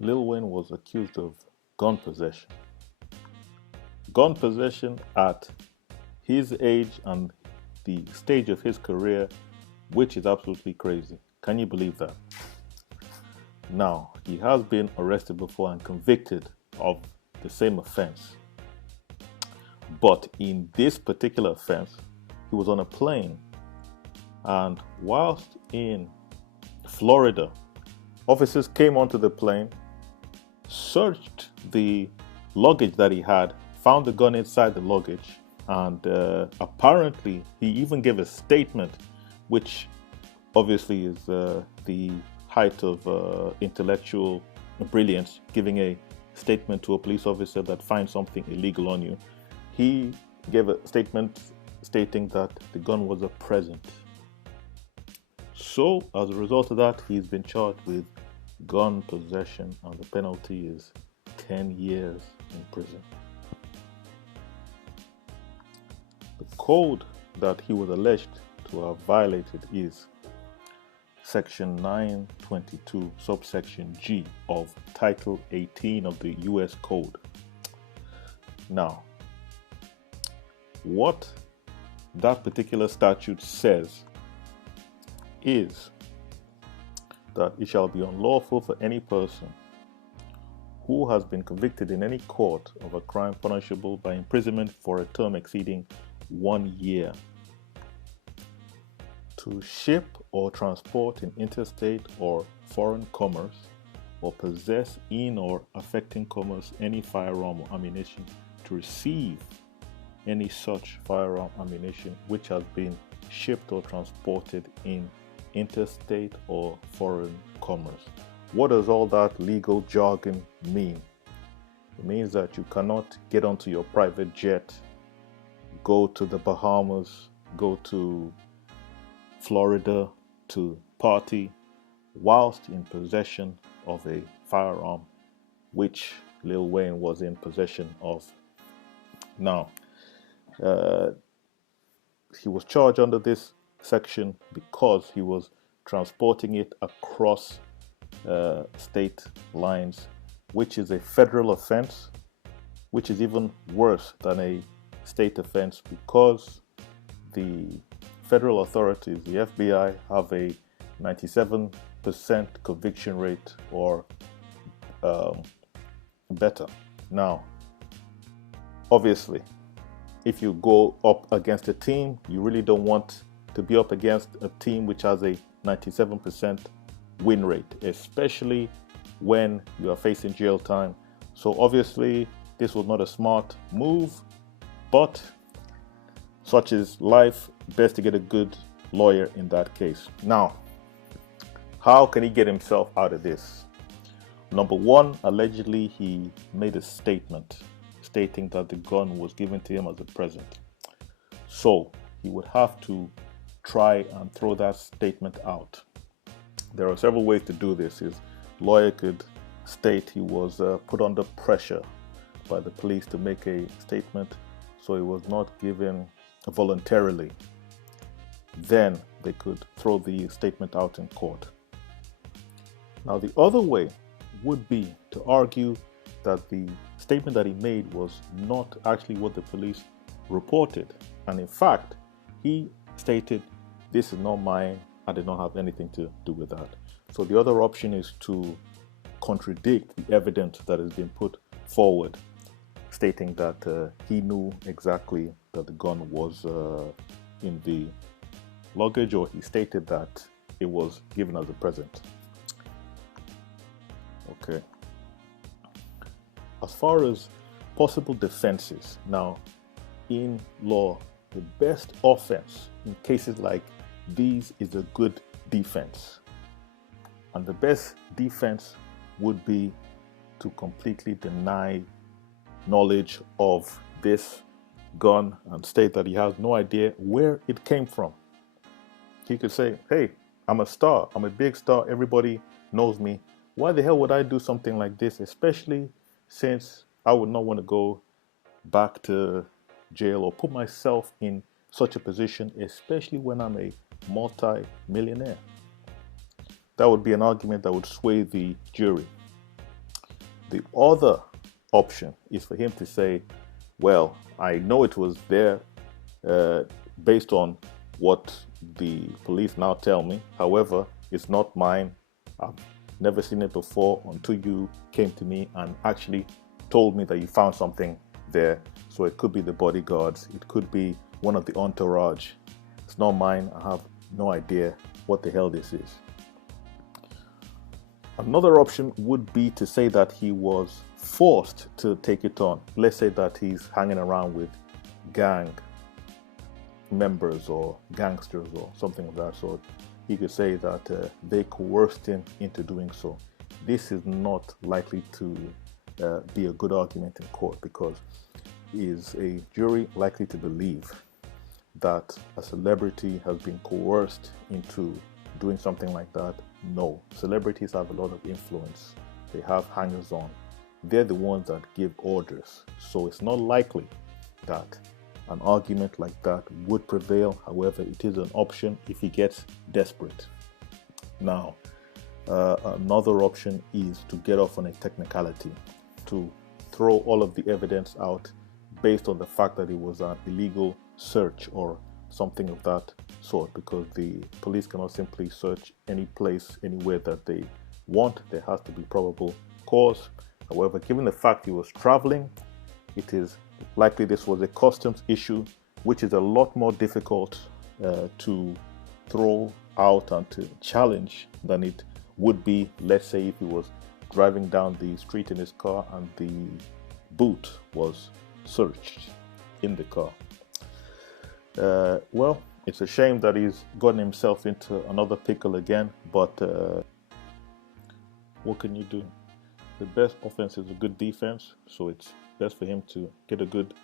Lil Wayne was accused of gun possession. Gun possession at his age and the stage of his career, which is absolutely crazy. Can you believe that? Now, he has been arrested before and convicted of the same offense. But in this particular offense, he was on a plane, and whilst in Florida, officers came onto the plane, searched the luggage that he had, found the gun inside the luggage, and apparently he even gave a statement, which obviously is the height of intellectual brilliance, giving a statement to a police officer that finds something illegal on you. He gave a statement stating that the gun was a present. So, as a result of that, he's been charged with gun possession, and the penalty is 10 years in prison. The code that he was alleged to have violated is Section 922, subsection G of Title 18 of the US Code. Now, what that particular statute says is that it shall be unlawful for any person who has been convicted in any court of a crime punishable by imprisonment for a term exceeding 1 year to ship or transport in interstate or foreign commerce, or possess in or affecting commerce any firearm or ammunition, to receive any such firearm ammunition which has been shipped or transported in interstate or foreign commerce. What does all that legal jargon mean? It means that you cannot get onto your private jet, go to the Bahamas, go to Florida to party whilst in possession of a firearm, which Lil Wayne was in possession of. Now, he was charged under this section because he was transporting it across state lines, which is a federal offense, which is even worse than a state offense because the federal authorities, the FBI, have a 97% conviction rate or better. Now, obviously, if you go up against a team, you really don't want to be up against a team which has a 97% win rate, especially when you are facing jail time. So obviously, this was not a smart move, but such is life. Best to get a good lawyer in that case. Now, how can he get himself out of this? Number one, allegedly he made a statement stating that the gun was given to him as a present. So he would have to try and throw that statement out. There are several ways to do this. His lawyer could state he was put under pressure by the police to make a statement, so he was not given voluntarily. Then they could throw the statement out in court. Now, the other way would be to argue that the statement that he made was not actually what the police reported. And in fact, he stated, "This is not mine. I did not have anything to do with that." So the other option is to contradict the evidence that has been put forward, stating that he knew exactly that the gun was in the luggage, or he stated that it was given as a present. Okay. As far as possible defenses, now in law, the best offense in cases like these is a good defense. And the best defense would be to completely deny knowledge of this gun and state that he has no idea where it came from. He could say, "Hey, I'm a star. I'm a big star. Everybody knows me. Why the hell would I do something like this? Especially since I would not want to go back to jail or put myself in such a position, especially when I'm a multi-millionaire." That would be an argument that would sway the jury. The other option is for him to say, well, I know it was there uh, based on what the police now tell me. However, it's not mine. I've never seen it before until you came to me and actually told me that you found something there. So it could be the bodyguards, it could be one of the entourage. It's not mine. I have no idea what the hell this is. Another option would be to say that he was forced to take it on. Let's say that he's hanging around with gang members or gangsters or something of that sort. He could say that they coerced him into doing so. This is not likely to be a good argument in court, because is a jury likely to believe that a celebrity has been coerced into doing something like that? No. Celebrities have a lot of influence. They have hangers on. They're the ones that give orders. So it's not likely that an argument like that would prevail. However, it is an option if he gets desperate. Now, another option is to get off on a technicality, to throw all of the evidence out based on the fact that it was an illegal search or something of that sort, because the police cannot simply search any place, anywhere that they want. There has to be probable cause. However, given the fact he was traveling, it is likely this was a customs issue, which is a lot more difficult to throw out and to challenge than it would be, let's say, if he was driving down the street in his car and the boot was searched in the car. Well, it's a shame that he's gotten himself into another pickle again, but what can you do? The best offense is a good defense, so it's best for him to get a good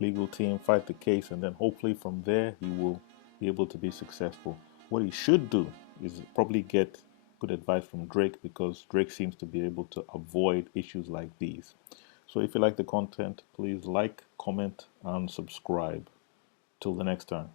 legal team, fight the case, and then hopefully from there he will be able to be successful. What he should do is probably get good advice from Drake, because Drake seems to be able to avoid issues like these. So if you like the content, please like, comment, and subscribe. Till the next time.